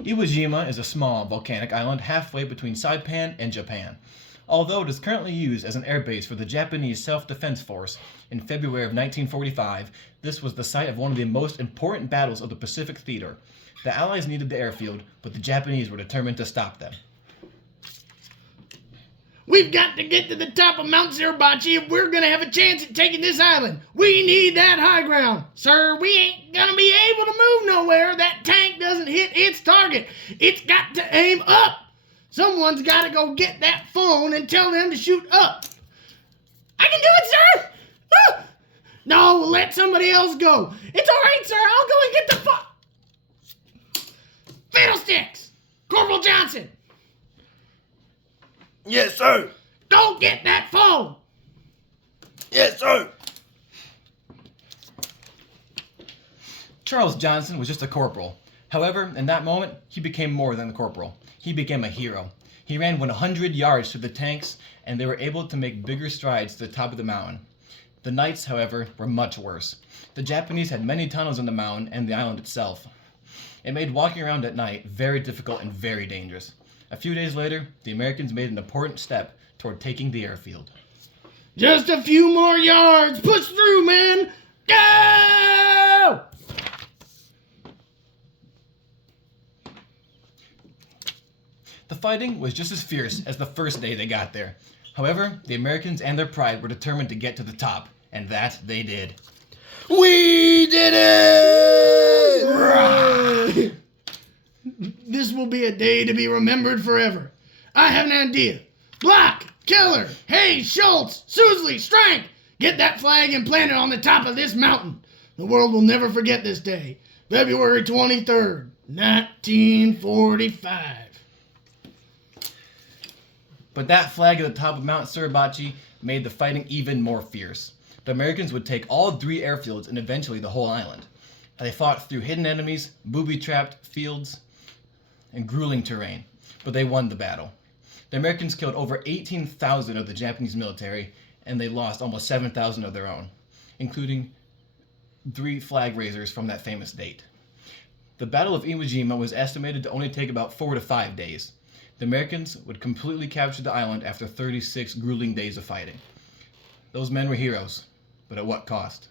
Iwo Jima is a small volcanic island halfway between Saipan and Japan. Although it is currently used as an airbase for the Japanese Self-Defense Force, in February of 1945, this was the site of one of the most important battles of the Pacific Theater. The Allies needed the airfield, but the Japanese were determined to stop them. We've got to get to the top of Mount Suribachi if we're going to have a chance at taking this island. We need that high ground. Sir, we ain't going to be able to move nowhere. That tank doesn't hit its target. It's got to aim up. Someone's got to go get that phone and tell them to shoot up. I can do it, sir. Ah! No, let somebody else go. It's all right, sir. I'll go and get the phone. Fiddlesticks. Corporal Johnson. Yes, sir. Go get that phone. Yes, sir. Charles Johnson was just a corporal. However, in that moment, he became more than a corporal. He became a hero. He ran 100 yards to the tanks, and they were able to make bigger strides to the top of the mountain. The nights, however, were much worse. The Japanese had many tunnels in the mountain and the island itself. It made walking around at night very difficult and very dangerous. A few days later, the Americans made an important step toward taking the airfield. Just a few more yards. Push through, man. Go! The fighting was just as fierce as the first day they got there. However, the Americans and their pride were determined to get to the top, and that they did. We did it! This will be a day to be remembered forever. I have an idea. Block, Keller, Hayes, Schultz, Susley, Strank. Get that flag and plant it on the top of this mountain. The world will never forget this day. February 23rd, 1945. But that flag at the top of Mount Suribachi made the fighting even more fierce. The Americans would take all 3 airfields and eventually the whole island. They fought through hidden enemies, booby-trapped fields, and grueling terrain, but they won the battle. The Americans killed over 18,000 of the Japanese military, and they lost almost 7,000 of their own, including 3 flag raisers from that famous date. The Battle of Iwo Jima was estimated to only take about 4 to 5 days. The Americans would completely capture the island after 36 grueling days of fighting. Those men were heroes, but at what cost?